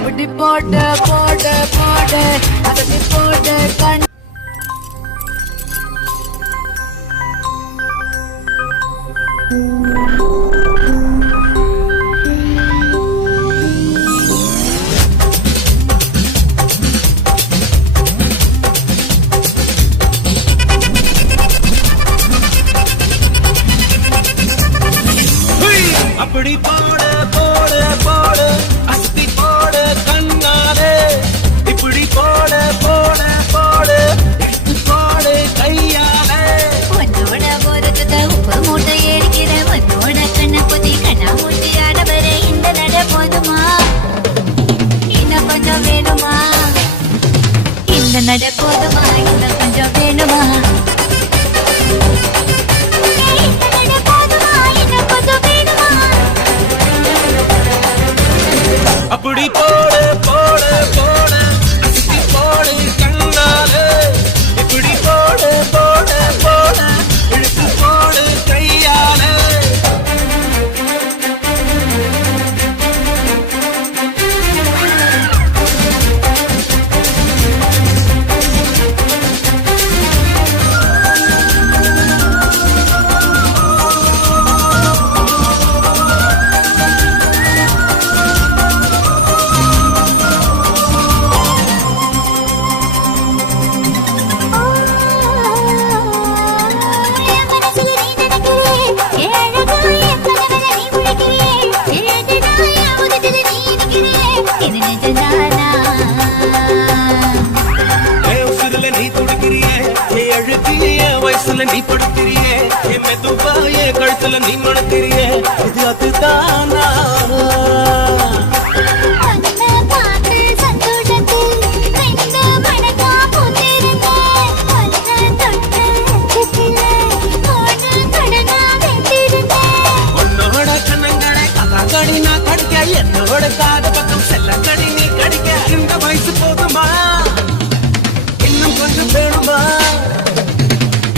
எப்படி போட்டு போட்டு போட்டு அதை போட்டு கண் அப்படி போடு போடு போடு அஸ்தி போடு கண்ணாலே இப்படி போடு போடு போடு எடுத்து போடு கையாலே உன்னோட போறதுக்கு உப்பு மூட்டை ஏடிக்கிற உன்னோட கண்ண புதி கண்ணா மூட்டி ஆடவர இந்த நட போதுமா இன்னும் கொஞ்சம் வேணுமா இந்த நட போதுமா இன்னும் கொஞ்சம் வேணுமா அப்படி போடு போடு போடு அஸ்தி போடு கண்ணாலே இப்படி போடு போடு போடு எடுத்து போடு கையாலே வயசுல நீ படுக்கிறியே என் மெதுவா என் கழுத்துல நீ மணக்கிறியே இது அதுதானா உன்னோட கண்ணங்களை கதாங்கடி நான் கடிக்க என்னோட காத பக்கம் செல்லங்கடி நீ கடிக்க இந்த வயசு போதுமா இன்னும் கொஞ்சம் வேணுமா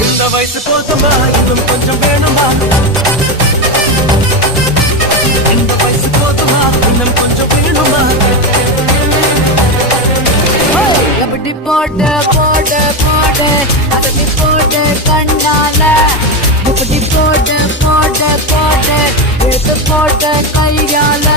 இந்த வயசு போதுமா இன்னும் கொஞ்சம் வேணுமா இந்த வயசு போதுமா இன்னும் கொஞ்சம் வேணுமா எப்படி போட்டு போட்டு போட்டு அதை போட்டு கண்ணால எப்படி போட்டு போட்டு போட்டு எடுத்து போட்டு கையால